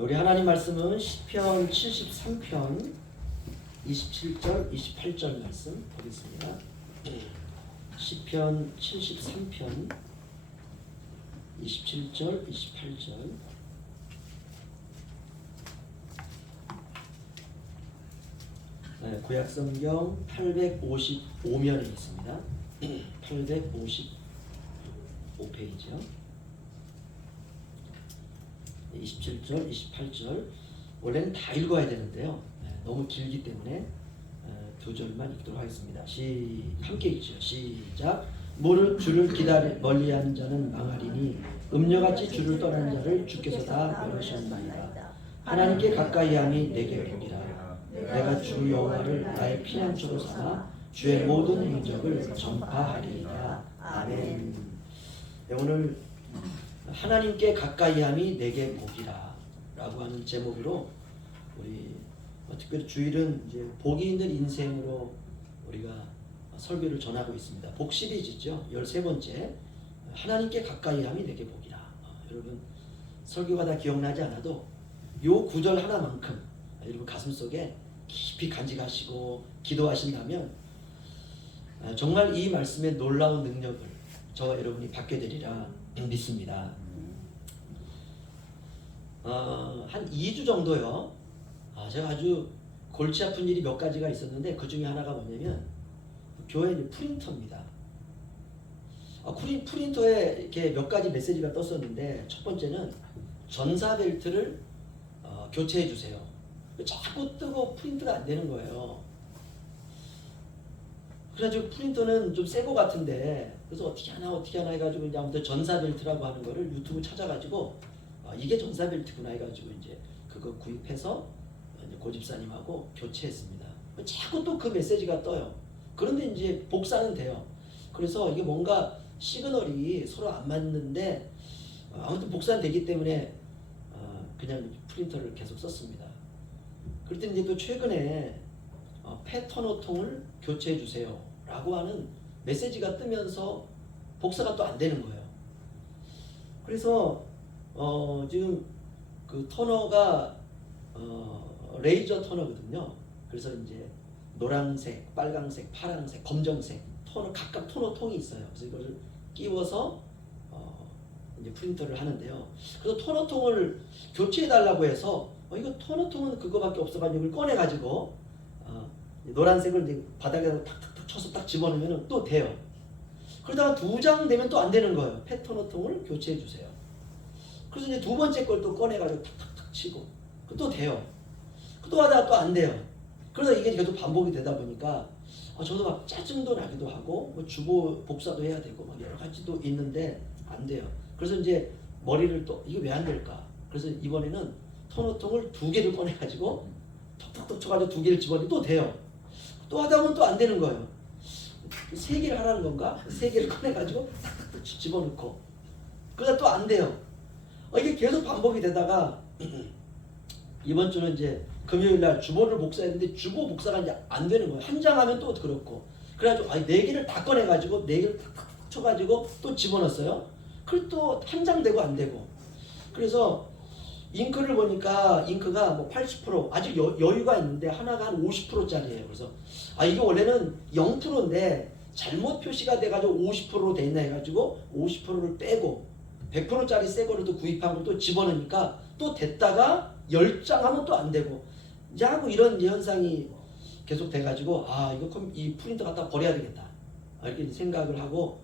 우리 하나님 말씀은 시편 73편 27절 28절 말씀 보겠습니다. 시편 73편 27절 28절. 구약 성경 855면에 있습니다. 855페이지요. 27절, 28절. 원래는 다 읽어야 되는데요. 너무 길기 때문에 두 절만 읽도록 하겠습니다. 함께 읽죠. 시작. 무릇 주를 기다려 멀리하는 자는 망하리니 음녀같이 주를 떠나는 자를 주께서 다 멸하셨나이다. 하나님께 가까이함이 내게 복이라. 내가 주 여호와를 나의 피난처로 삼아 주의 모든 행적을 전파하리이다. 아멘. 오늘 하나님께 가까이함이 내게 복이라 라고 하는 제목으로 우리 특별히 주일은 이제 복이 있는 인생으로 우리가 설교를 전하고 있습니다. 복 시리즈죠. 13번째 하나님께 가까이함이 내게 복이라. 여러분 설교가 다 기억나지 않아도 요 구절 하나만큼 여러분 가슴속에 깊이 간직하시고 기도하신다면 정말 이 말씀의 놀라운 능력을 저와 여러분이 받게 되리라 믿습니다. 한 2주 정도요. 제가 아주 골치 아픈 일이 몇 가지가 있었는데 그 중에 하나가 뭐냐면 교회 프린터입니다. 프린터에 이렇게 몇 가지 메시지가 떴었는데 첫 번째는 전사벨트를 교체해 주세요. 자꾸 뜨고 프린트가 안 되는 거예요. 그래가지고 프린터는 좀 새 거 같은데 그래서 어떻게 하나 해가지고 이제 아무튼 전사벨트라고 하는 거를 유튜브 찾아가지고 이게 전사벨트구나 해가지고 이제 그거 구입해서 이제 고집사님하고 교체했습니다. 자꾸 또 그 메시지가 떠요. 그런데 이제 복사는 돼요. 그래서 이게 뭔가 시그널이 서로 안 맞는데 아무튼 복사는 되기 때문에 그냥 프린터를 계속 썼습니다. 그랬더니 이제 또 최근에 패터너 통을 교체해 주세요 라고 하는 메시지가 뜨면서 복사가 또 안 되는 거예요. 그래서 지금 그 토너가 레이저 토너거든요. 그래서 이제 노란색, 빨강색, 파란색, 검정색 토너 각각 토너 통이 있어요. 그래서 이거를 끼워서 이제 프린터를 하는데요. 그래서 토너 통을 교체해 달라고 해서 이거 토너 통은 그거밖에 없어가지고 이걸 꺼내 가지고 노란색을 이제 바닥에다 탁탁탁 쳐서 딱 집어넣으면 또 돼요. 그러다가 2장 되면 또 안 되는 거예요. 패터너 통을 교체해 주세요. 그래서 이제 두 번째 걸 또 꺼내가지고 탁탁탁 치고 또 돼요. 또 하다가 또 안 돼요. 그러다 이게 계속 반복이 되다 보니까 저도 막 짜증도 나기도 하고 뭐 주보 복사도 해야 되고 막 여러 가지도 있는데 안 돼요. 그래서 이제 머리를 또 이게 왜 안 될까? 그래서 이번에는 토너통을 2개를 꺼내가지고 톡톡톡 쳐가지고 2개를 집어넣으면 또 돼요. 또 하다 보면 또 안 되는 거예요. 3개를 하라는 건가? 3개를 꺼내가지고 탁탁탁 집어넣고 그러다 또 안 돼요. 이게 계속 반복이 되다가 이번 주는 이제 금요일날 주보를 복사했는데 주보 복사가 이제 안 되는 거예요. 한 장 하면 또 그렇고 그래가지고 4개를 다 꺼내가지고 4개를 탁탁 쳐가지고 또 집어넣었어요. 그리고 또 한 장 되고 안 되고 그래서 잉크를 보니까 잉크가 뭐 80% 아직 여유가 있는데 하나가 한 50%짜리예요. 그래서 이게 원래는 0%인데 잘못 표시가 돼가지고 50%로 돼 있나 해가지고 50%를 빼고 100%짜리 새 거를 또 구입한 걸 또 집어넣으니까 또 됐다가 10장 하면 또 안 되고 이제 하고 이런 현상이 계속 돼가지고 이거 이 프린터 갖다 버려야 되겠다 이렇게 생각을 하고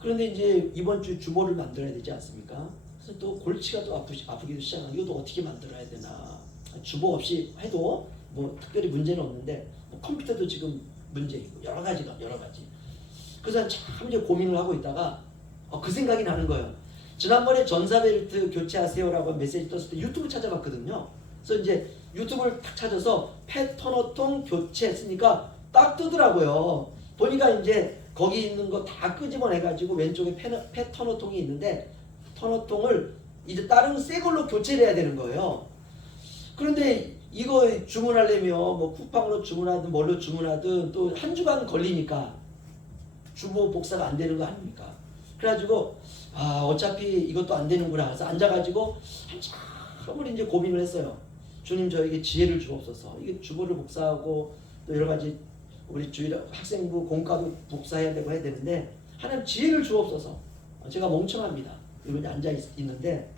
그런데 이제 이번 주 주보를 만들어야 되지 않습니까? 그래서 또 골치가 또 아프기도 시작하고 이것도 어떻게 만들어야 되나 주보 없이 해도 뭐 특별히 문제는 없는데 뭐 컴퓨터도 지금 문제 있고 여러 가지 그래서 참 이제 고민을 하고 있다가 그 생각이 나는 거예요. 지난번에 전사벨트 교체하세요라고 메시지 떴을 때 유튜브 찾아봤거든요. 그래서 이제 유튜브를 딱 찾아서 패터너통 교체했으니까 딱 뜨더라고요. 보니까 이제 거기 있는 거 다 끄집어내가지고 왼쪽에 패터너통이 있는데 터너통을 이제 다른 새 걸로 교체를 해야 되는 거예요. 그런데 이거 주문하려면 뭐 쿠팡으로 주문하든 뭘로 주문하든 또 한 주간 걸리니까 주보 복사가 안 되는 거 아닙니까? 그래가지고 어차피 이것도 안 되는구나. 그래서 앉아가지고 한참 참으로 이제 고민을 했어요. 주님 저에게 지혜를 주옵소서. 이게 주보를 복사하고 또 여러 가지 우리 주일 학생부 공과도 복사해야 되고 해야 되는데 하나님 지혜를 주옵소서. 제가 멍청합니다. 이분이 앉아 있는데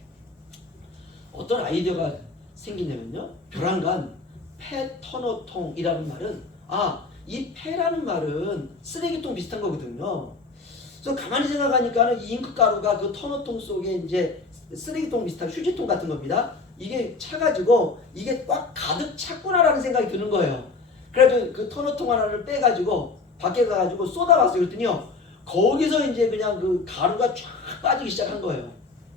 어떤 아이디어가 생기냐면요. 벼랑간 폐터너통이라는 말은 이 폐라는 말은 쓰레기통 비슷한 거거든요. 그래서 가만히 생각하니까는 이 잉크 가루가 그 터너통 속에 이제 쓰레기통 비슷한 휴지통 같은 겁니다. 이게 차가지고 이게 꽉 가득 찼구나라는 생각이 드는 거예요. 그래서 그 터너통 하나를 빼가지고 밖에 가가지고 쏟아봤어요. 그랬더니요. 거기서 이제 그냥 그 가루가 쫙 빠지기 시작한 거예요.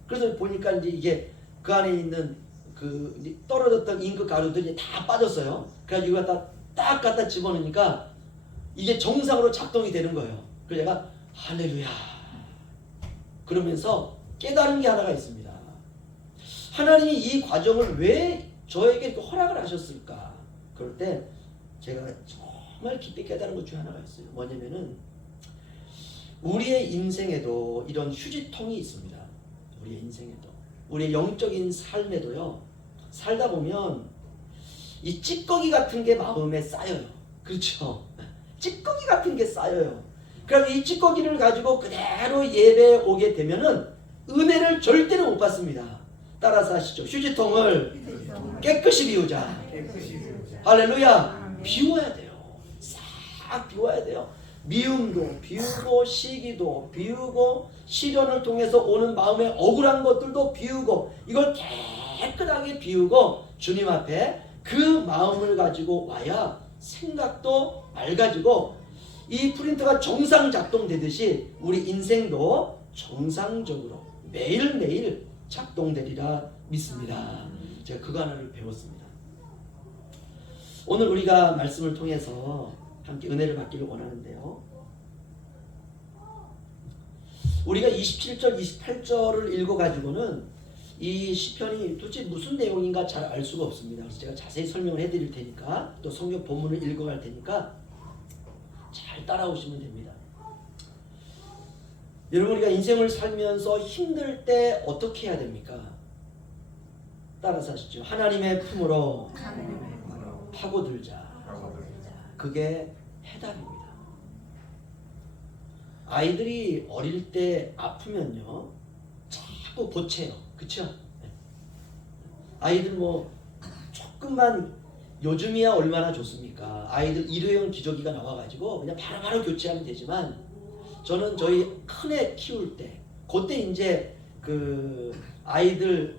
그래서 보니까 이제 이게 그 안에 있는 그 떨어졌던 잉크 가루들이 다 빠졌어요. 그래서 이거 딱 갖다 집어넣으니까 이게 정상으로 작동이 되는 거예요. 그래서 제가 할렐루야 그러면서 깨달은 게 하나가 있습니다. 하나님이 이 과정을 왜 저에게 이렇게 허락을 하셨을까? 그럴 때 제가 정말 깊이 깨달은 것 중에 하나가 있어요. 뭐냐면은 우리의 인생에도 이런 휴지통이 있습니다. 우리의 인생에도 우리의 영적인 삶에도요. 살다 보면 이 찌꺼기 같은 게 마음에 쌓여요. 그렇죠? 찌꺼기 같은 게 쌓여요. 그럼 이 찌꺼기를 가지고 그대로 예배에 오게 되면은 은혜를 절대로 못 받습니다. 따라서 하시죠. 휴지통을 깨끗이 비우자. 할렐루야. 비워야 돼요. 싹 비워야 돼요. 미움도 비우고 시기도 비우고 시련을 통해서 오는 마음의 억울한 것들도 비우고 이걸 깨끗하게 비우고 주님 앞에 그 마음을 가지고 와야 생각도 맑아지고 이 프린터가 정상 작동되듯이 우리 인생도 정상적으로 매일매일 작동되리라 믿습니다. 제가 그거 하나를 배웠습니다. 오늘 우리가 말씀을 통해서 함께 은혜를 받기를 원하는데요. 우리가 27절, 28절을 읽어가지고는 이 시편이 도대체 무슨 내용인가 잘 알 수가 없습니다. 그래서 제가 자세히 설명을 해드릴 테니까 또 성경 본문을 읽어갈 테니까 잘 따라오시면 됩니다. 여러분 우리가 인생을 살면서 힘들 때 어떻게 해야 됩니까? 따라서 하시죠. 하나님의 품으로 파고들자. 그게 해답입니다. 아이들이 어릴 때 아프면요 자꾸 보채요. 그쵸? 아이들 뭐 조금만 요즘이야 얼마나 좋습니까? 아이들 일회용 기저귀가 나와가지고 그냥 바로바로 교체하면 되지만 저는 저희 큰애 키울 때 그때 이제 그 아이들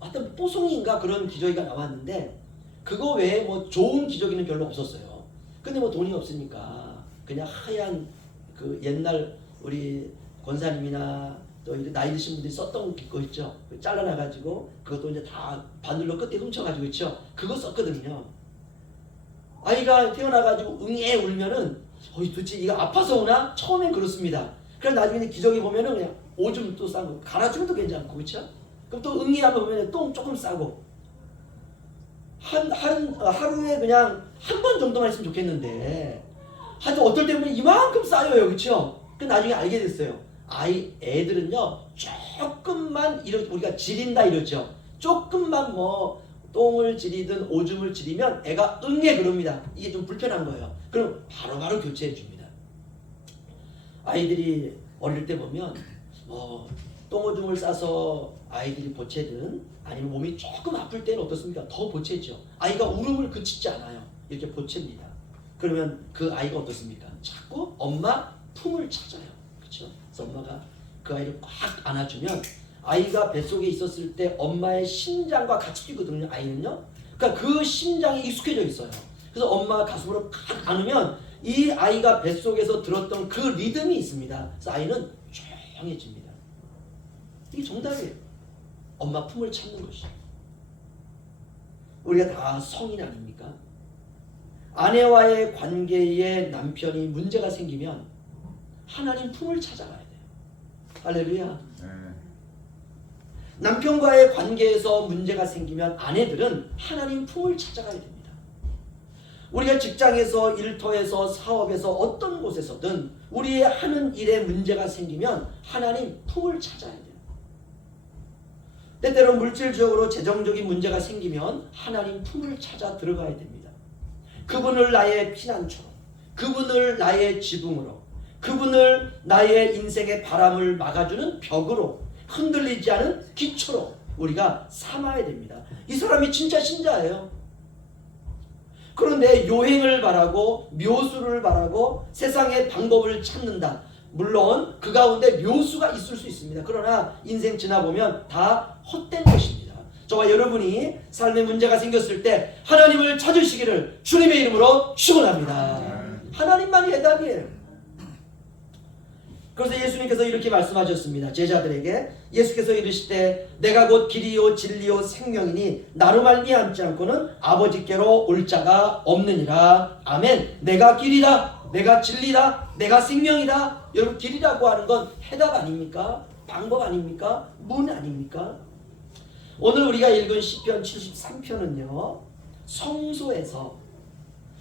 하여튼 뽀송이인가 그런 기저귀가 나왔는데 그거 외에 뭐 좋은 기저귀는 별로 없었어요. 근데 뭐 돈이 없으니까 그냥 하얀 그 옛날 우리 권사님이나 또 나이 드신 분들이 썼던 거 있죠. 잘라놔가지고 그것도 이제 다 바늘로 끝에 훔쳐가지고 있죠. 그거 썼거든요. 아이가 태어나가지고 응애 울면은 도대체 이가 아파서 오나? 처음엔 그렇습니다. 그래서 나중에 기저귀 보면은 그냥 오줌 또 싸고 갈아주면 또 괜찮고 그렇죠? 그럼 또 응애하면 보면 똥 조금 싸고 하루에 그냥 한 번 정도만 있으면 좋겠는데 하여튼 어떨 때 보면 이만큼 쌓여요. 그렇죠? 그 나중에 알게 됐어요. 애들은요 조금만 우리가 지린다 이러죠. 조금만 뭐 똥을 지리든 오줌을 지리면 애가 응애 그럽니다. 이게 좀 불편한 거예요. 그럼 바로바로 교체해 줍니다. 아이들이 어릴 때 보면 똥오줌을 싸서 아이들이 보채든 아니면 몸이 조금 아플 때는 어떻습니까? 더 보채죠. 아이가 울음을 그치지 않아요. 이렇게 보챕니다. 그러면 그 아이가 어떻습니까? 자꾸 엄마 품을 찾아요. 그렇죠? 그래서 엄마가 그 아이를 꽉 안아주면 아이가 뱃속에 있었을 때 엄마의 심장과 같이 뛰거든요. 아이는요. 그러니까 그 심장이 익숙해져 있어요. 그래서 엄마 가슴으로 꽉 안으면 이 아이가 뱃속에서 들었던 그 리듬이 있습니다. 그래서 아이는 조용해집니다. 이게 정답이에요. 엄마 품을 찾는 것이에요. 우리가 다 성인 아닙니까? 아내와의 관계에 남편이 문제가 생기면 하나님 품을 찾아가야 돼요. 할렐루야. 남편과의 관계에서 문제가 생기면 아내들은 하나님 품을 찾아가야 됩니다. 우리가 직장에서 일터에서 사업에서 어떤 곳에서든 우리의 하는 일에 문제가 생기면 하나님 품을 찾아야 돼요. 때때로 물질적으로 재정적인 문제가 생기면 하나님 품을 찾아 들어가야 됩니다. 그분을 나의 피난처로, 그분을 나의 지붕으로, 그분을 나의 인생의 바람을 막아주는 벽으로, 흔들리지 않은 기초로 우리가 삼아야 됩니다. 이 사람이 진짜 신자예요. 그런데 요행을 바라고 묘수를 바라고 세상의 방법을 찾는다. 물론 그 가운데 묘수가 있을 수 있습니다. 그러나 인생 지나보면 다 헛된 것입니다. 저와 여러분이 삶에 문제가 생겼을 때 하나님을 찾으시기를 주님의 이름으로 축원합니다. 하나님만이 해답이에요. 그래서 예수님께서 이렇게 말씀하셨습니다. 제자들에게 예수께서 이르시되 내가 곧 길이요 진리요 생명이니 나로 말미암지 않고는 아버지께로 올 자가 없느니라. 아멘. 내가 길이다, 내가 진리다, 내가 생명이다. 여러분, 길이라고 하는 건 해답 아닙니까? 방법 아닙니까? 문 아닙니까? 오늘 우리가 읽은 시편 73편은요 성소에서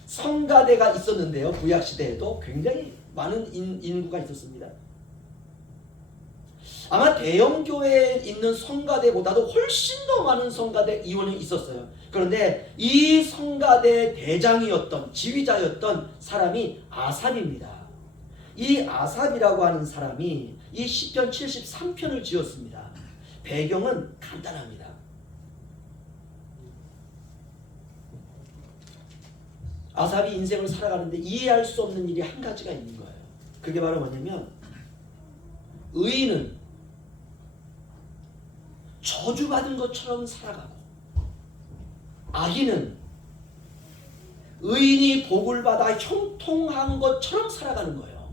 성가대가 있었는데요, 구약시대에도 굉장히 많은 인구가 있었습니다. 아마 대형 교회에 있는 성가대보다도 훨씬 더 많은 성가대 이원이 있었어요. 그런데 이 성가대 대장이었던, 지휘자였던 사람이 아삽입니다. 이 아삽이라고 하는 사람이 이 시편 73편을 지었습니다. 배경은 간단합니다. 아삽이 인생을 살아가는데 이해할 수 없는 일이 한 가지가 있는 거예요. 그게 바로 뭐냐면 의인은 저주받은 것처럼 살아가고 악인은 의인이 복을 받아 형통한 것처럼 살아가는 거예요.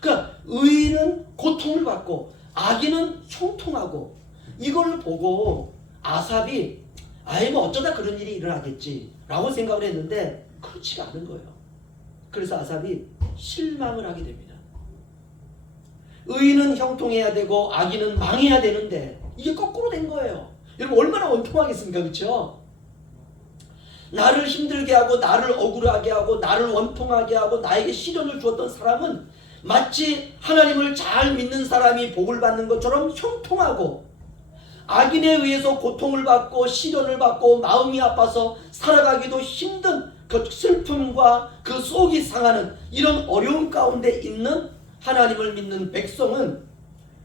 그러니까 의인은 고통을 받고 악인은 형통하고, 이걸 보고 아삽이 아이 뭐 어쩌다 그런 일이 일어나겠지 라고 생각을 했는데 그렇지가 않은 거예요. 그래서 아삽이 실망을 하게 됩니다. 의인은 형통해야 되고 악인은 망해야 되는데 이게 거꾸로 된 거예요. 여러분 얼마나 원통하겠습니까? 그렇죠? 나를 힘들게 하고 나를 억울하게 하고 나를 원통하게 하고 나에게 시련을 주었던 사람은 마치 하나님을 잘 믿는 사람이 복을 받는 것처럼 형통하고, 악인에 의해서 고통을 받고 시련을 받고 마음이 아파서 살아가기도 힘든 그 슬픔과 그 속이 상하는 이런 어려움 가운데 있는 하나님을 믿는 백성은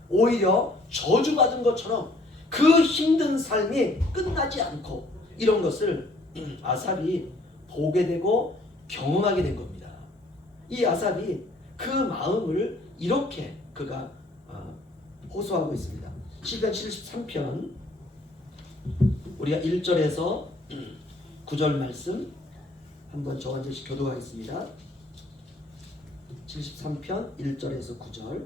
오히려 저주받은 것처럼 그 힘든 삶이 끝나지 않고 이런 것을 아삽이 보게 되고 경험하게 된 겁니다. 이 아삽이 그 마음을 이렇게 그가 호소하고 있습니다. 시편 73편 우리가 1절에서 9절 말씀 한번 저 한 절씩 교독하겠습니다. 73편 1절에서 9절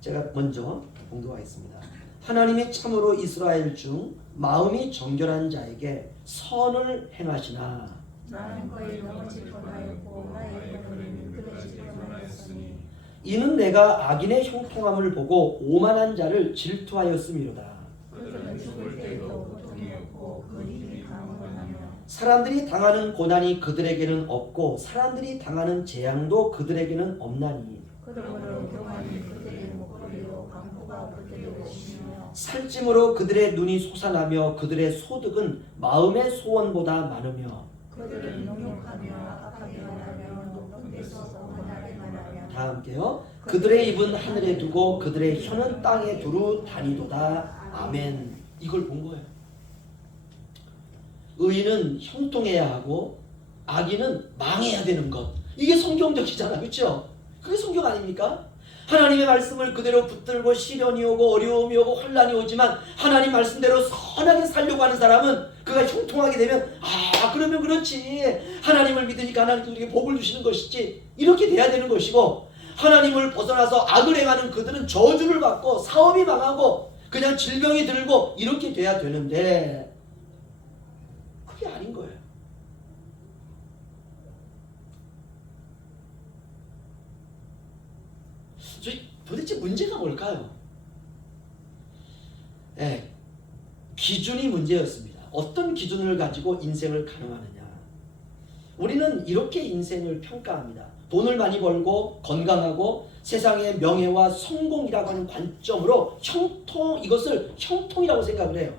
제가 먼저 봉독하겠습니다. 하나님이 참으로 이스라엘 중 마음이 정결한 자에게 선을 행하시나 나는 거의 넘어질 뻔하였고 나의 영혼은 미끄러질 뻔하였으니 이는 내가 악인의 형통함을 보고 오만한 자를 질투하였음이로다. 그들은 죽을 때에도 고통이 없고 그 힘이 강건하며 사람들이 당하는 고난이 그들에게는 없고 사람들이 당하는 재앙도 그들에게는 없나니 그러므로 교만이 그들의 목걸이요 강포가 그들의 옷이며 살찜으로 그들의 눈이 솟아나며 그들의 소득은 마음의 소원보다 많으며 그들은 능욕하며 악하게만 하며 높은 데서 원하게만 하며 다 함께요. 그들의 입은 하늘에 두고 그들의 혀는 땅에 두루 다니도다. 아멘. 이걸 본 거예요. 의인은 형통해야 하고 악인은 망해야 되는 것. 이게 성경적이잖아. 그렇죠? 그게 성경 아닙니까? 하나님의 말씀을 그대로 붙들고 시련이 오고 어려움이 오고 환난이 오지만 하나님 말씀대로 선하게 살려고 하는 사람은 그가 형통하게 되면 그러면 그렇지, 하나님을 믿으니까 하나님도 우리에게 복을 주시는 것이지, 이렇게 돼야 되는 것이고, 하나님을 벗어나서 악을 행하는 그들은 저주를 받고 사업이 망하고 그냥 질병이 들고 이렇게 돼야 되는데 그게 아닌 거예요. 도대체 문제가 뭘까요? 기준이 문제였습니다. 어떤 기준을 가지고 인생을 가늠하느냐. 우리는 이렇게 인생을 평가합니다. 돈을 많이 벌고 건강하고 세상의 명예와 성공이라고 하는 관점으로 이것을 형통이라고 생각을 해요.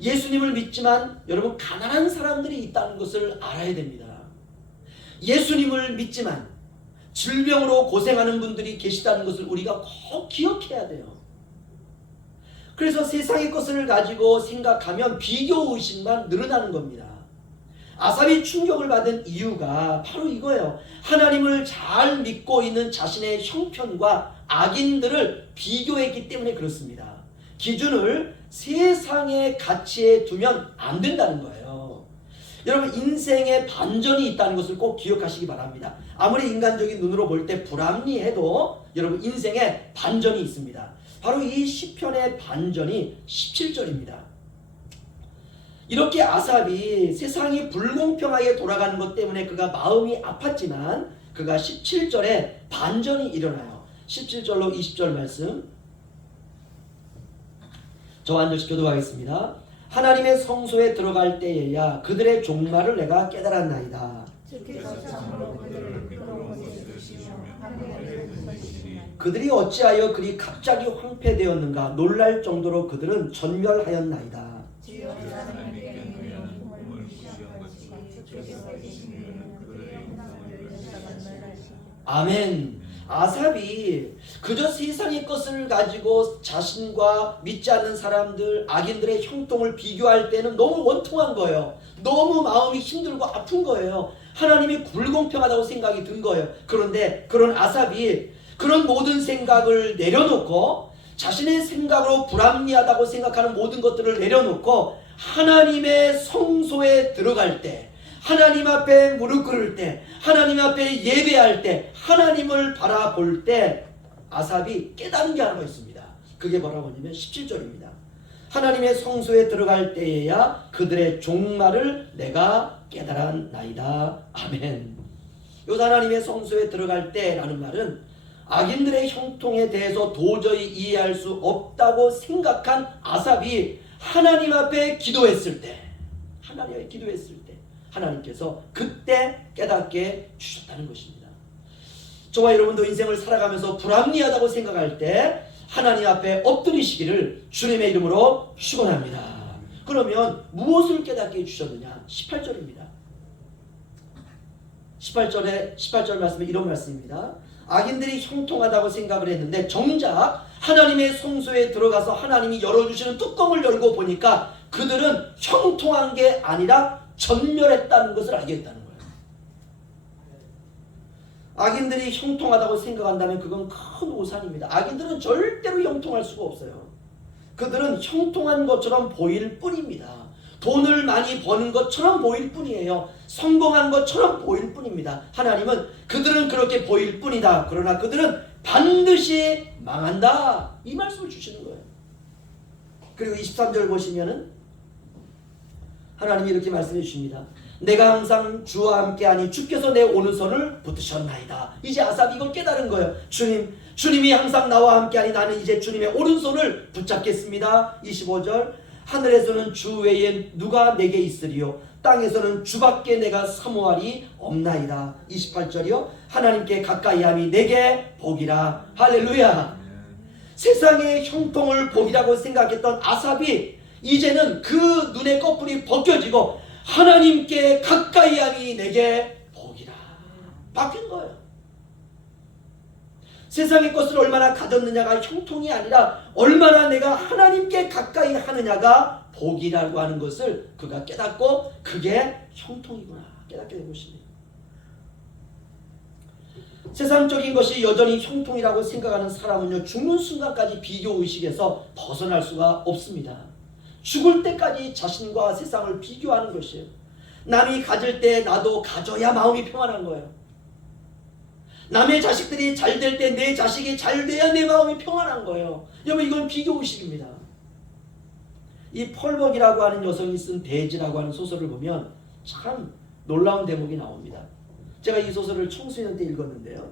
예수님을 믿지만 여러분 가난한 사람들이 있다는 것을 알아야 됩니다. 예수님을 믿지만 질병으로 고생하는 분들이 계시다는 것을 우리가 꼭 기억해야 돼요. 그래서 세상의 것을 가지고 생각하면 비교의식만 늘어나는 겁니다. 아삽이 충격을 받은 이유가 바로 이거예요. 하나님을 잘 믿고 있는 자신의 형편과 악인들을 비교했기 때문에 그렇습니다. 기준을 세상의 가치에 두면 안 된다는 거예요. 여러분 인생에 반전이 있다는 것을 꼭 기억하시기 바랍니다. 아무리 인간적인 눈으로 볼 때 불합리해도 여러분 인생에 반전이 있습니다. 바로 이 시편의 반전이 17절입니다. 이렇게 아삽이 세상이 불공평하게 돌아가는 것 때문에 그가 마음이 아팠지만 그가 17절에 반전이 일어나요. 17절로 20절 말씀 저 한 절씩 교도하겠습니다. 하나님의 성소에 들어갈 때에야 그들의 종말을 내가 깨달았나이다. 그들이 어찌하여 그리 갑자기 황폐되었는가 놀랄 정도로 그들은 전멸하였나이다. 아멘. 아삽이 그저 세상의 것을 가지고 자신과 믿지 않는 사람들, 악인들의 형통을 비교할 때는 너무 원통한 거예요. 너무 마음이 힘들고 아픈 거예요. 하나님이 불공평하다고 생각이 든 거예요. 그런데 그런 아삽이 그런 모든 생각을 내려놓고 자신의 생각으로 불합리하다고 생각하는 모든 것들을 내려놓고 하나님의 성소에 들어갈 때, 하나님 앞에 무릎 꿇을 때, 하나님 앞에 예배할 때, 하나님을 바라볼 때 아삽이 깨닫는 게 하나가 있습니다. 그게 뭐라고 하냐면 17절입니다. 하나님의 성소에 들어갈 때에야 그들의 종말을 내가 깨달았나이다. 아멘. 여기서 하나님의 성소에 들어갈 때라는 말은 악인들의 형통에 대해서 도저히 이해할 수 없다고 생각한 아삽이 하나님 앞에 기도했을 때, 하나님 앞에 기도했을 때 하나님께서 그때 깨닫게 주셨다는 것입니다. 저와 여러분도 인생을 살아가면서 불합리하다고 생각할 때 하나님 앞에 엎드리시기를 주님의 이름으로 축원합니다. 그러면 무엇을 깨닫게 주셨느냐? 18절입니다. 18절 말씀에 이런 말씀입니다. 악인들이 형통하다고 생각을 했는데 정작 하나님의 성소에 들어가서 하나님이 열어주시는 뚜껑을 열고 보니까 그들은 형통한 게 아니라 전멸했다는 것을 알겠다는 거예요. 악인들이 형통하다고 생각한다면 그건 큰 오산입니다. 악인들은 절대로 형통할 수가 없어요. 그들은 형통한 것처럼 보일 뿐입니다. 돈을 많이 버는 것처럼 보일 뿐이에요. 성공한 것처럼 보일 뿐입니다. 하나님은 그들은 그렇게 보일 뿐이다. 그러나 그들은 반드시 망한다. 이 말씀을 주시는 거예요. 그리고 23절 보시면은 하나님이 이렇게 말씀해 주십니다. 내가 항상 주와 함께하니 주께서 내 오른손을 붙드셨나이다. 이제 아삽이 이걸 깨달은 거예요. 주님이 항상 나와 함께하니 나는 이제 주님의 오른손을 붙잡겠습니다. 25절 하늘에서는 주 외에 누가 내게 있으리요 땅에서는 주밖에 내가 사모하리 없나이다. 28절이요 하나님께 가까이함이 내게 복이라. 할렐루야. 세상의 형통을 복이라고 생각했던 아삽이 이제는 그 눈의 꺼풀이 벗겨지고 하나님께 가까이함이 내게 복이라. 바뀐 거예요. 세상의 것을 얼마나 가졌느냐가 형통이 아니라 얼마나 내가 하나님께 가까이 하느냐가 복이라고 하는 것을 그가 깨닫고 그게 형통이구나 깨닫게 된 것입니다. 세상적인 것이 여전히 형통이라고 생각하는 사람은요 죽는 순간까지 비교의식에서 벗어날 수가 없습니다. 죽을 때까지 자신과 세상을 비교하는 것이에요. 남이 가질 때 나도 가져야 마음이 평안한 거예요. 남의 자식들이 잘 될 때 내 자식이 잘 돼야 내 마음이 평안한 거예요. 여러분 이건 비교의식입니다. 이 펄벅이라고 하는 여성이 쓴 대지라고 하는 소설을 보면 참 놀라운 대목이 나옵니다. 제가 이 소설을 청소년 때 읽었는데요.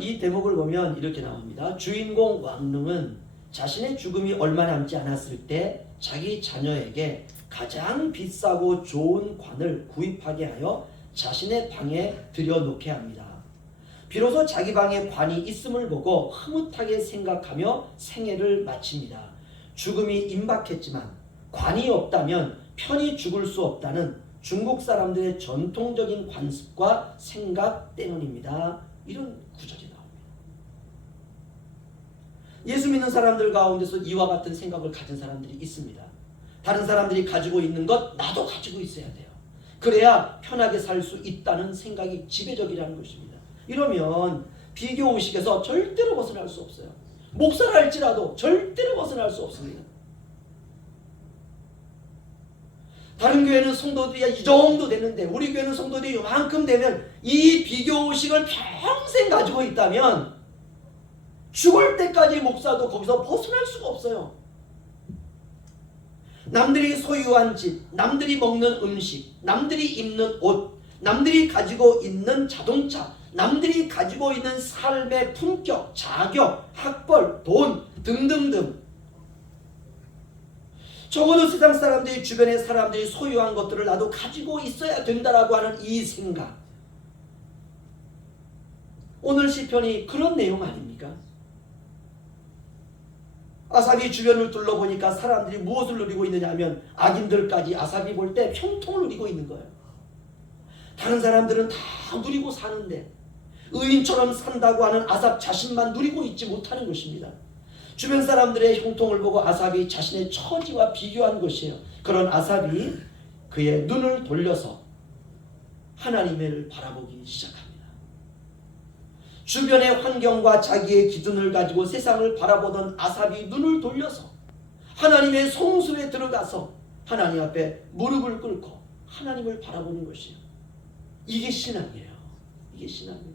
이 대목을 보면 이렇게 나옵니다. 주인공 왕릉은 자신의 죽음이 얼마 남지 않았을 때 자기 자녀에게 가장 비싸고 좋은 관을 구입하게 하여 자신의 방에 들여놓게 합니다. 비로소 자기 방에 관이 있음을 보고 흐뭇하게 생각하며 생애를 마칩니다. 죽음이 임박했지만 관이 없다면 편히 죽을 수 없다는 중국 사람들의 전통적인 관습과 생각 때문입니다. 이런 구절이 나옵니다. 예수 믿는 사람들 가운데서 이와 같은 생각을 가진 사람들이 있습니다. 다른 사람들이 가지고 있는 것 나도 가지고 있어야 돼요. 그래야 편하게 살 수 있다는 생각이 지배적이라는 것입니다. 이러면 비교의식에서 절대로 벗어날 수 없어요. 목사를 할지라도 절대로 벗어날 수 없습니다. 다른 교회는 성도들이 이 정도 되는데 우리 교회는 성도들이 이만큼 되면 이 비교의식을 평생 가지고 있다면 죽을 때까지 목사도 거기서 벗어날 수가 없어요. 남들이 소유한 집, 남들이 먹는 음식, 남들이 입는 옷, 남들이 가지고 있는 자동차, 남들이 가지고 있는 삶의 품격, 자격, 학벌, 돈 등등등. 적어도 세상 사람들이 주변의 사람들이 소유한 것들을 나도 가지고 있어야 된다라고 하는 이 생각. 오늘 시편이 그런 내용 아닙니까? 아삽이 주변을 둘러보니까 사람들이 무엇을 누리고 있느냐 하면 악인들까지 아삽이 볼 때 형통을 누리고 있는 거예요. 다른 사람들은 다 누리고 사는데 의인처럼 산다고 하는 아삽 자신만 누리고 있지 못하는 것입니다. 주변 사람들의 형통을 보고 아삽이 자신의 처지와 비교한 것이에요. 그런 아삽이 그의 눈을 돌려서 하나님을 바라보기 시작합니다. 주변의 환경과 자기의 기준을 가지고 세상을 바라보던 아삽이 눈을 돌려서 하나님의 성소에 들어가서 하나님 앞에 무릎을 꿇고 하나님을 바라보는 것이에요. 이게 신앙이에요. 이게 신앙이에요.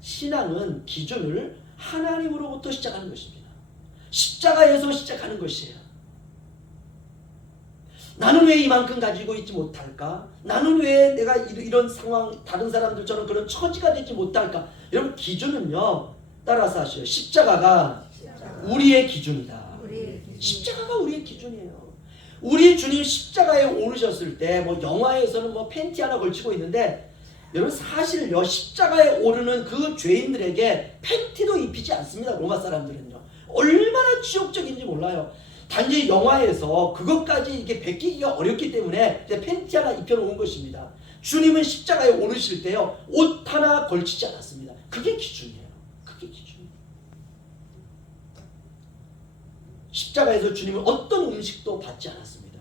신앙은 기준을 하나님으로부터 시작하는 것입니다. 십자가에서 시작하는 것이에요. 나는 왜 이만큼 가지고 있지 못할까? 나는 왜 내가 이런 상황, 다른 사람들처럼 그런 처지가 되지 못할까? 여러분, 기준은요, 따라서 하시오. 십자가가 우리의 기준이다. 십자가가 우리의 기준이에요. 우리 주님 십자가에 오르셨을 때, 영화에서는 팬티 하나 걸치고 있는데, 여러분, 사실요, 십자가에 오르는 그 죄인들에게 팬티도 입히지 않습니다. 로마 사람들은요. 얼마나 지옥적인지 몰라요. 단지 영화에서 그것까지 이게 베끼기가 어렵기 때문에 팬티 하나 입혀놓은 것입니다. 주님은 십자가에 오르실 때요, 옷 하나 걸치지 않았습니다. 그게 기준이에요. 그게 기준이에요. 십자가에서 주님은 어떤 음식도 받지 않았습니다.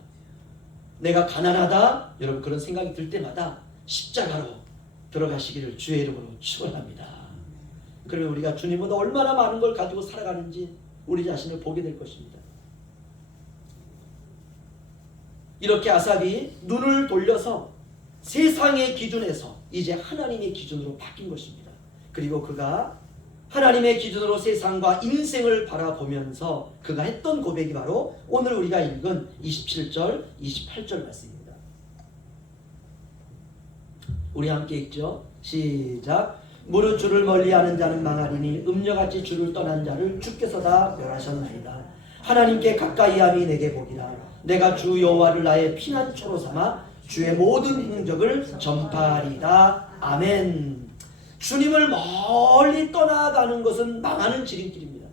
내가 가난하다, 여러분 그런 생각이 들 때마다 십자가로 들어가시기를 주의 이름으로 축원합니다. 그러면 우리가 주님보다 얼마나 많은 걸 가지고 살아가는지 우리 자신을 보게 될 것입니다. 이렇게 아삽이 눈을 돌려서 세상의 기준에서 이제 하나님의 기준으로 바뀐 것입니다. 그리고 그가 하나님의 기준으로 세상과 인생을 바라보면서 그가 했던 고백이 바로 오늘 우리가 읽은 27절, 28절 말씀입니다. 우리 함께 읽죠. 시작. 무릇 주를 멀리하는 자는 망하리니 음녀같이 주를 떠난 자를 주께서 다 멸하셨나이다. 하나님께 가까이함이 내게 복이라. 내가 주 여호와를 나의 피난처로 삼아 주의 모든 행적을 전파하리다. 아멘. 주님을 멀리 떠나가는 것은 망하는 지름길입니다.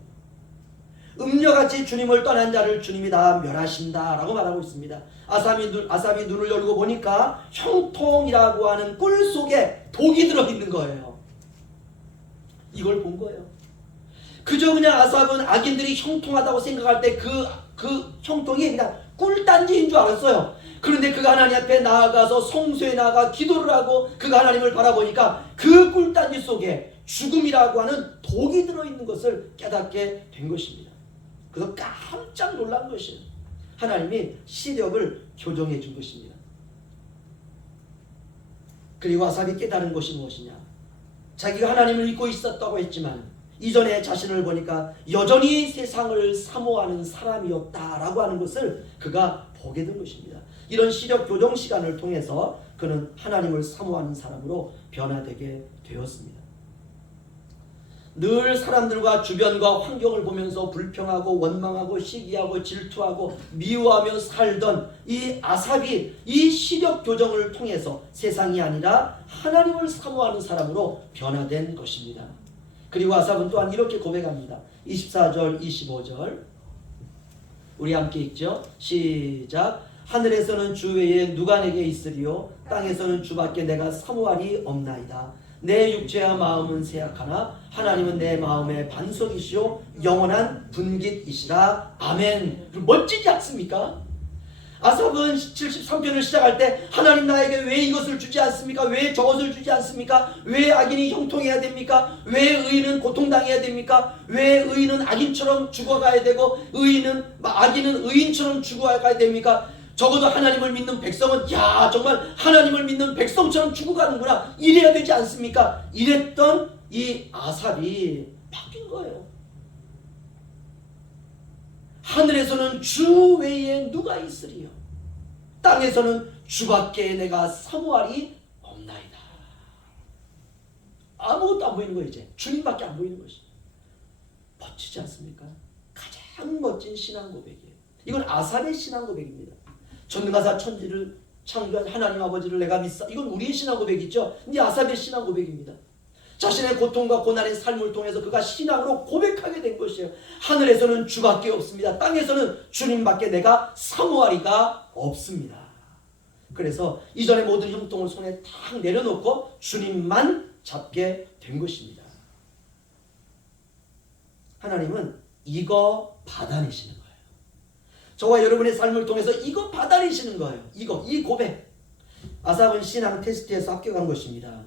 음녀같이 주님을 떠난 자를 주님이 다 멸하신다 라고 말하고 있습니다. 아삽이 눈을 열고 보니까 형통이라고 하는 꿀 속에 독이 들어있는 거예요. 이걸 본 거예요. 그저 그냥 아삽은 악인들이 형통하다고 생각할 때 그 형통이 그냥 꿀단지인 줄 알았어요. 그런데 그가 하나님 앞에 나아가서 성소에 나아가 기도를 하고 그가 하나님을 바라보니까 그 꿀단지 속에 죽음이라고 하는 독이 들어있는 것을 깨닫게 된 것입니다. 그래서 깜짝 놀란 것이에요. 하나님이 시력을 교정해 준 것입니다. 그리고 아삽이 깨달은 것이 무엇이냐? 자기가 하나님을 믿고 있었다고 했지만 이전에 자신을 보니까 여전히 세상을 사모하는 사람이었다라고 하는 것을 그가 보게 된 것입니다. 이런 시력 교정 시간을 통해서 그는 하나님을 사모하는 사람으로 변화되게 되었습니다. 늘 사람들과 주변과 환경을 보면서 불평하고 원망하고 시기하고 질투하고 미워하며 살던 이 아삽이 이 시력 교정을 통해서 세상이 아니라 하나님을 사모하는 사람으로 변화된 것입니다. 그리고 아삽은 또한 이렇게 고백합니다. 24절 25절 우리 함께 읽죠. 시작. 하늘에서는 주 외에 누가 내게 있으리요 땅에서는 주밖에 내가 사모하리 없나이다. 내 육체와 마음은 쇠약하나 하나님은 내 마음의 반석이시오 영원한 분깃이시라. 아멘. 멋지지 않습니까? 아삽은 73편을 시작할 때 하나님 나에게 왜 이것을 주지 않습니까? 왜 저것을 주지 않습니까? 왜 악인이 형통해야 됩니까? 왜 의인은 고통당해야 됩니까? 왜 의인은 악인처럼 죽어가야 되고 악인은 의인처럼 죽어가야 됩니까? 적어도 하나님을 믿는 백성은 야 정말 하나님을 믿는 백성처럼 죽어가는구나 이래야 되지 않습니까? 이랬던 이 아삽이 바뀐 거예요. 하늘에서는 주 외에 누가 있으리요 땅에서는 주밖에 내가 사모하리 없나이다. 아무것도 안 보이는 거예요. 이제 주님밖에 안 보이는 것이 멋지지 않습니까? 가장 멋진 신앙 고백이에요. 이건 아삽의 신앙 고백입니다. 전능하사 천지를 창조한 하나님 아버지를 내가 믿사. 이건 우리의 신앙 고백이죠. 근데 아삽의 신앙 고백입니다. 자신의 고통과 고난의 삶을 통해서 그가 신앙으로 고백하게 된 것이에요. 하늘에서는 주밖에 없습니다. 땅에서는 주님밖에 내가 사모하리가 없습니다. 그래서 이전의 모든 형통을 손에 탁 내려놓고 주님만 잡게 된 것입니다. 하나님은 이거 받아내시는 거예요. 저와 여러분의 삶을 통해서 이거 받아내시는 거예요. 이 고백. 아삽은 신앙 테스트에서 합격한 것입니다.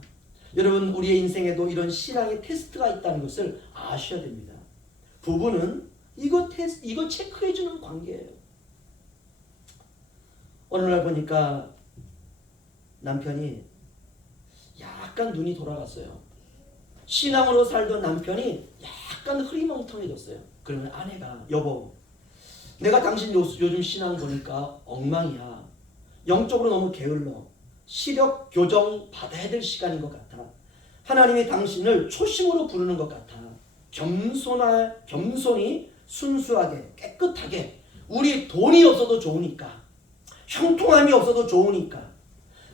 여러분 우리의 인생에도 이런 신앙의 테스트가 있다는 것을 아셔야 됩니다. 부부는 이거 체크해주는 관계예요. 어느 날 보니까 남편이 약간 눈이 돌아갔어요. 신앙으로 살던 남편이 약간 흐리멍텅해졌어요. 그러면 아내가 여보 내가 당신 요즘 신앙 보니까 엉망이야. 영적으로 너무 게을러. 시력 교정 받아야 될 시간인 것 같아. 하나님이 당신을 초심으로 부르는 것 같아. 겸손히 순수하게 깨끗하게 우리 돈이 없어도 좋으니까 형통함이 없어도 좋으니까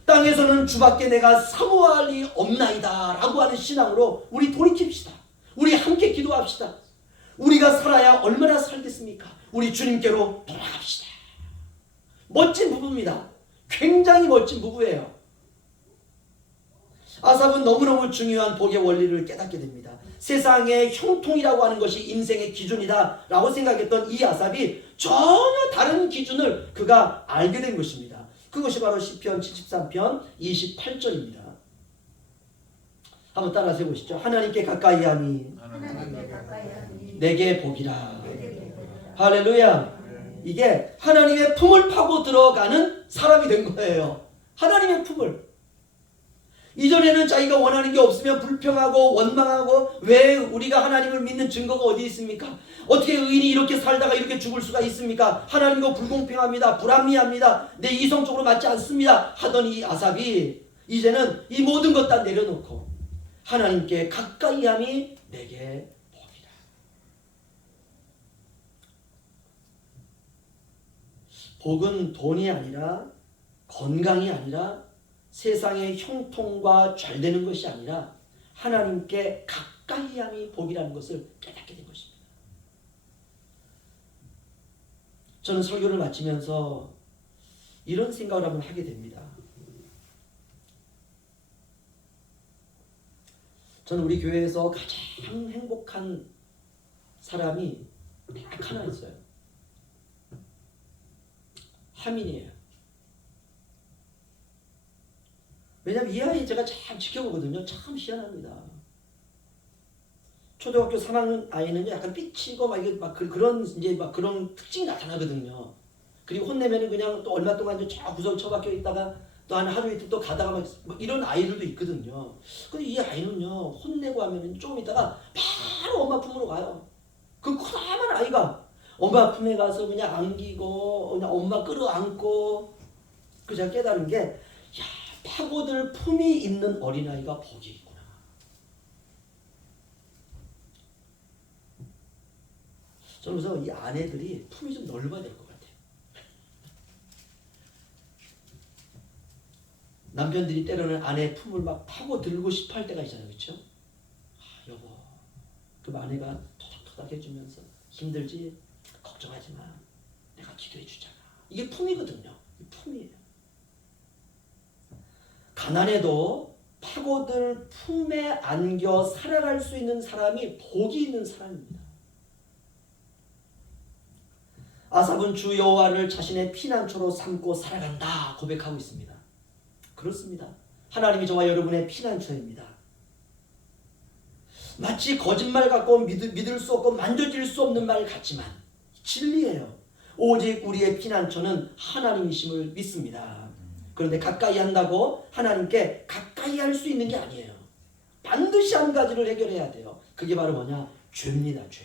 땅에서는 주밖에 내가 사모할 리 없나이다 라고 하는 신앙으로 우리 돌이킵시다. 우리 함께 기도합시다. 우리가 살아야 얼마나 살겠습니까? 우리 주님께로 돌아갑시다. 멋진 부부입니다. 굉장히 멋진 부부예요. 아삽은 너무너무 중요한 복의 원리를 깨닫게 됩니다. 세상의 형통이라고 하는 것이 인생의 기준이다 라고 생각했던 이 아삽이 전혀 다른 기준을 그가 알게 된 것입니다. 그것이 바로 시편 73편 28절입니다. 한번 따라서 해보시죠. 하나님께 가까이함이 내게 복이라. 할렐루야. 이게 하나님의 품을 파고 들어가는 사람이 된 거예요. 하나님의 품을. 이전에는 자기가 원하는 게 없으면 불평하고 원망하고 왜 우리가 하나님을 믿는 증거가 어디 있습니까? 어떻게 의인이 이렇게 살다가 이렇게 죽을 수가 있습니까? 하나님과 불공평합니다. 불합리합니다. 내 이성적으로 맞지 않습니다. 하던 이 아삽이 이제는 이 모든 것 다 내려놓고 하나님께 가까이함이 내게 복이라. 복은 돈이 아니라 건강이 아니라 세상의 형통과 잘 되는 것이 아니라 하나님께 가까이함이 복이라는 것을 깨닫게 된 것입니다. 저는 설교를 마치면서 이런 생각을 한번 하게 됩니다. 저는 우리 교회에서 가장 행복한 사람이 딱 하나 있어요. 하민이에요. 왜냐하면 이 아이 제가 참 지켜보거든요. 참 희한합니다. 초등학교 3학년 아이는 약간 삐치고 그런 특징이 나타나거든요. 그리고 혼내면은 그냥 또 얼마 동안 저 구석 처박혀 있다가 또 하루 이틀 또 가다가 막 이런 아이들도 있거든요. 근데 이 아이는요 혼내고 하면은 조금 있다가 바로 엄마 품으로 가요. 그 커다란 아이가 엄마 품에 가서 그냥 안기고 그냥 엄마 끌어안고 그 제가 깨달은 게 파고들 품이 있는 어린아이가 복이 있구나. 저는 그래서 이 아내들이 품이 좀 넓어야 될 것 같아요. 남편들이 때로는 아내의 품을 막 파고들고 싶어 할 때가 있잖아요. 그렇죠? 아, 여보. 그럼 아내가 토닥토닥 해주면서 힘들지? 걱정하지 마. 내가 기도해 주잖아. 이게 품이거든요. 이 품이에요. 가난해도 파고들 품에 안겨 살아갈 수 있는 사람이 복이 있는 사람입니다. 아삽은 주 여호와를 자신의 피난처로 삼고 살아간다 고백하고 있습니다. 그렇습니다. 하나님이 저와 여러분의 피난처입니다. 마치 거짓말 같고 믿을 수 없고 만져질 수 없는 말 같지만 진리예요. 오직 우리의 피난처는 하나님이심을 믿습니다. 그런데 가까이 한다고 하나님께 가까이 할 수 있는 게 아니에요. 반드시 한 가지를 해결해야 돼요. 그게 바로 뭐냐? 죄입니다. 죄.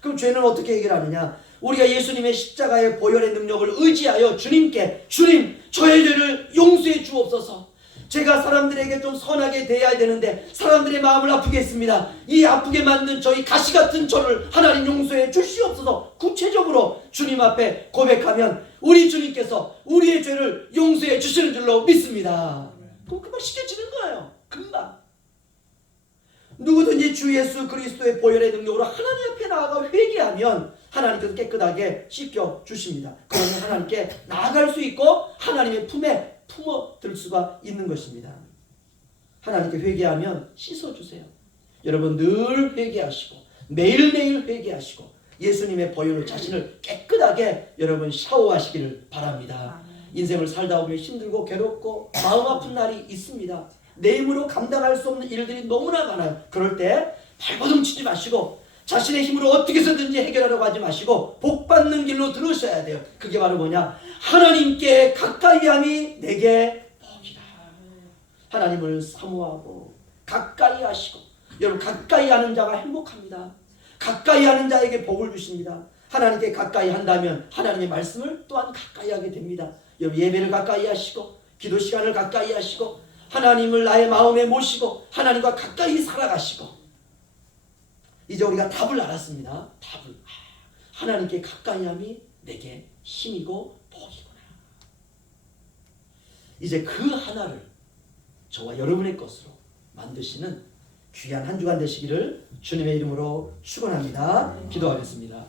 그럼 죄는 어떻게 해결하느냐? 우리가 예수님의 십자가의 보혈의 능력을 의지하여 주님께 주님 저의 죄를 용서해 주옵소서. 제가 사람들에게 좀 선하게 대해야 되는데 사람들의 마음을 아프게 했습니다. 이 아프게 만든 저희 가시 같은 저를 하나님 용서해 주시옵소서. 구체적으로 주님 앞에 고백하면 우리 주님께서 우리의 죄를 용서해 주시는 줄로 믿습니다. 그럼 금방 쉽게지는 거예요. 금방. 누구든지 주 예수 그리스도의 보혈의 능력으로 하나님 앞에 나아가 회개하면 하나님께서 깨끗하게 씻겨 주십니다. 그러면 하나님께 나아갈 수 있고 하나님의 품에 품어들 수가 있는 것입니다. 하나님께 회개하면 씻어주세요. 여러분 늘 회개하시고 매일매일 회개하시고 예수님의 보혈로 자신을 깨끗하게 여러분 샤워하시기를 바랍니다. 인생을 살다 보면 힘들고 괴롭고 마음 아픈 날이 있습니다. 내 힘으로 감당할 수 없는 일들이 너무나 많아요. 그럴 때 발버둥 치지 마시고 자신의 힘으로 어떻게 해서든지 해결하려고 하지 마시고 복 받는 길로 들으셔야 돼요. 그게 바로 뭐냐? 하나님께 가까이함이 내게 복이라. 하나님을 사모하고 가까이 하시고 여러분 가까이 하는 자가 행복합니다. 가까이 하는 자에게 복을 주십니다. 하나님께 가까이 한다면 하나님의 말씀을 또한 가까이 하게 됩니다. 여러분 예배를 가까이 하시고 기도 시간을 가까이 하시고 하나님을 나의 마음에 모시고 하나님과 가까이 살아가시고 이제 우리가 답을 알았습니다. 답을. 하나님께 가까이함이 내게 힘이고 복이구나. 이제 그 하나를 저와 여러분의 것으로 만드시는 귀한 한 주간 되시기를 주님의 이름으로 축원합니다. 기도하겠습니다.